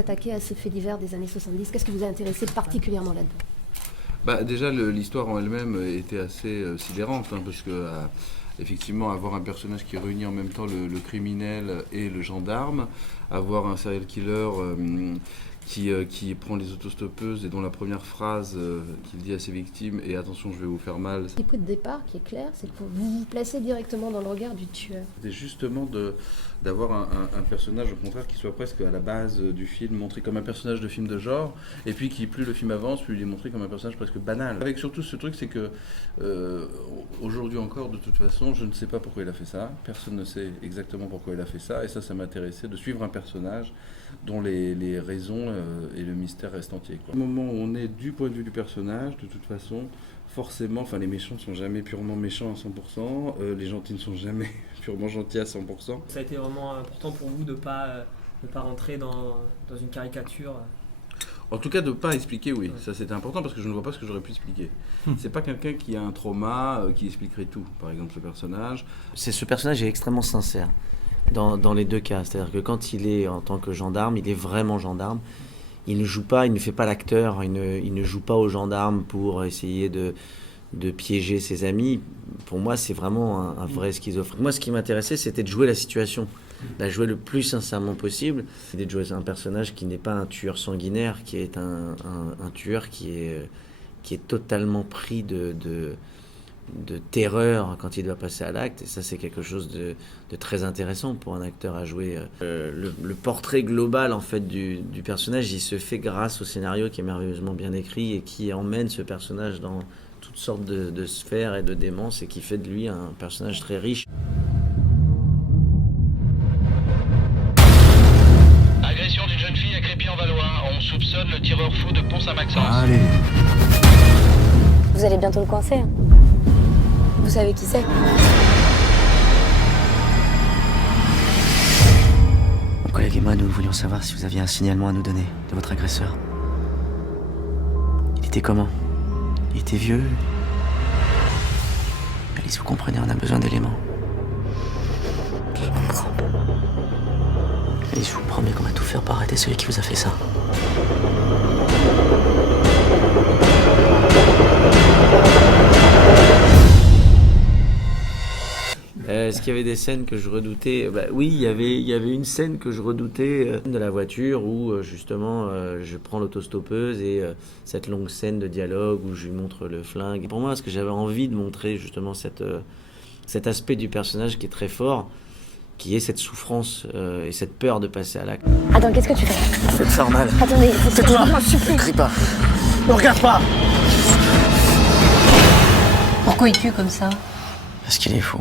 attaquer à ces faits divers des années 70? Qu'est-ce qui vous a intéressé particulièrement là-dedans? Déjà, l'histoire en elle-même était assez sidérante, parce que effectivement, avoir un personnage qui réunit en même temps le criminel et le gendarme, avoir un serial killer qui prend les autostoppeuses et dont la première phrase qu'il dit à ses victimes est « attention, je vais vous faire mal ». Le point de départ qui est clair, c'est que vous vous placez directement dans le regard du tueur. C'est justement d'avoir un personnage, au contraire, qui soit presque à la base du film, montré comme un personnage de film de genre, et puis qui, plus le film avance, plus il est montré comme un personnage presque banal. Avec surtout ce truc, c'est que aujourd'hui encore, de toute façon, je ne sais pas pourquoi il a fait ça, personne ne sait exactement pourquoi il a fait ça, et ça m'intéressait de suivre un personnage dont les raisons et le mystère restent entiers. Au moment où on est du point de vue du personnage, de toute façon, forcément, les méchants ne sont jamais purement méchants à 100%, les gentils ne sont jamais purement gentils à 100%. Ça a été vraiment important pour vous de ne pas rentrer dans une caricature? En tout cas, de ne pas expliquer, oui. Ça, c'était important parce que je ne vois pas ce que j'aurais pu expliquer. C'est pas quelqu'un qui a un trauma qui expliquerait tout, par exemple, ce personnage. Ce personnage est extrêmement sincère dans les deux cas. C'est-à-dire que quand il est en tant que gendarme, il est vraiment gendarme. Il ne joue pas, il ne fait pas l'acteur, il ne joue pas au gendarme pour essayer de piéger ses amis. Pour moi, c'est vraiment un vrai schizophrène. Moi, ce qui m'intéressait, c'était de jouer la situation, de la jouer le plus sincèrement possible. C'était de jouer un personnage qui n'est pas un tueur sanguinaire, qui est un tueur qui est totalement pris de terreur quand il doit passer à l'acte. Et ça, c'est quelque chose de très intéressant pour un acteur à jouer. Le portrait global, en fait, du personnage, il se fait grâce au scénario qui est merveilleusement bien écrit et qui emmène ce personnage dans toutes sortes de sphères et de démences et qui fait de lui un personnage très riche. Agression d'une jeune fille à Crépy-en-Valois. On soupçonne le tireur fou de Pont-Saint-Maxence. Allez. Vous allez bientôt le coincer. Hein. Vous savez qui c'est? Mon collègue et moi, nous voulions savoir si vous aviez un signalement à nous donner de votre agresseur. Il était comment? Il était vieux? Alice, vous comprenez, on a besoin d'éléments. Je comprends. Alice, je vous promets qu'on va tout faire pour arrêter celui qui vous a fait ça. Est-ce qu'il y avait des scènes que je redoutais? Oui, il y avait une scène que je redoutais de la voiture où justement je prends l'autostoppeuse et cette longue scène de dialogue où je lui montre le flingue. Pour moi, parce que j'avais envie de montrer justement cet aspect du personnage qui est très fort, qui est cette souffrance et cette peur de passer à l'acte. Attends, qu'est-ce que tu fais? Faites ça normal. Attendez, Tais-toi. je m'en supplie. Ne crie pas. Ne regarde pas. Pourquoi il pue comme ça? Parce qu'il est fou.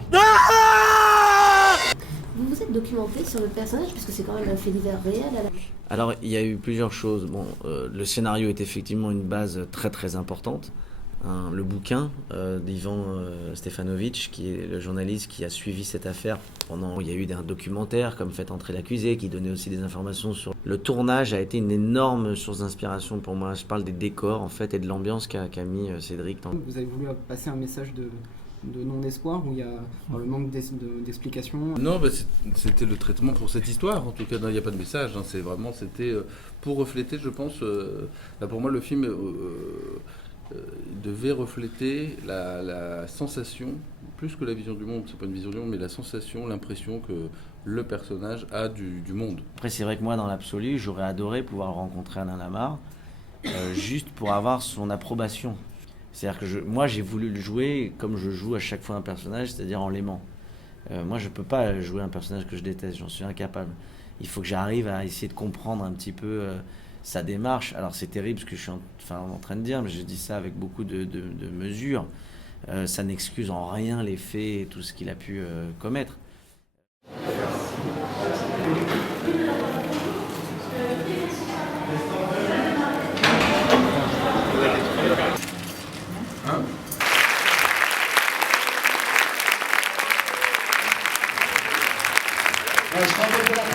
Vous vous êtes documenté sur le personnage, puisque c'est quand même un fait divers réel à la... Alors, il y a eu plusieurs choses. Le scénario est effectivement une base très très importante. Le bouquin d'Ivan Stefanovic, qui est le journaliste qui a suivi cette affaire pendant... Il y a eu un documentaire comme Faites entrer l'accusé, qui donnait aussi des informations sur... Le tournage a été une énorme source d'inspiration pour moi. Je parle des décors en fait et de l'ambiance qu'a mis Cédric. Vous avez voulu passer un message de non-espoir, où il y a le manque d'explications? Non, c'était le traitement pour cette histoire, en tout cas, il n'y a pas de message, c'était pour refléter, je pense, pour moi le film devait refléter la sensation, plus que la vision du monde, c'est pas une vision du monde, mais la sensation, l'impression que le personnage a du monde. Après, c'est vrai que moi, dans l'absolu, j'aurais adoré pouvoir rencontrer Alain Lamarre, juste pour avoir son approbation. C'est-à-dire que moi, j'ai voulu le jouer comme je joue à chaque fois un personnage, c'est-à-dire en l'aimant. Moi, je ne peux pas jouer un personnage que je déteste, j'en suis incapable. Il faut que j'arrive à essayer de comprendre un petit peu sa démarche. Alors, c'est terrible ce que je suis en train de dire, mais je dis ça avec beaucoup de mesure. Ça n'excuse en rien les faits et tout ce qu'il a pu commettre. Je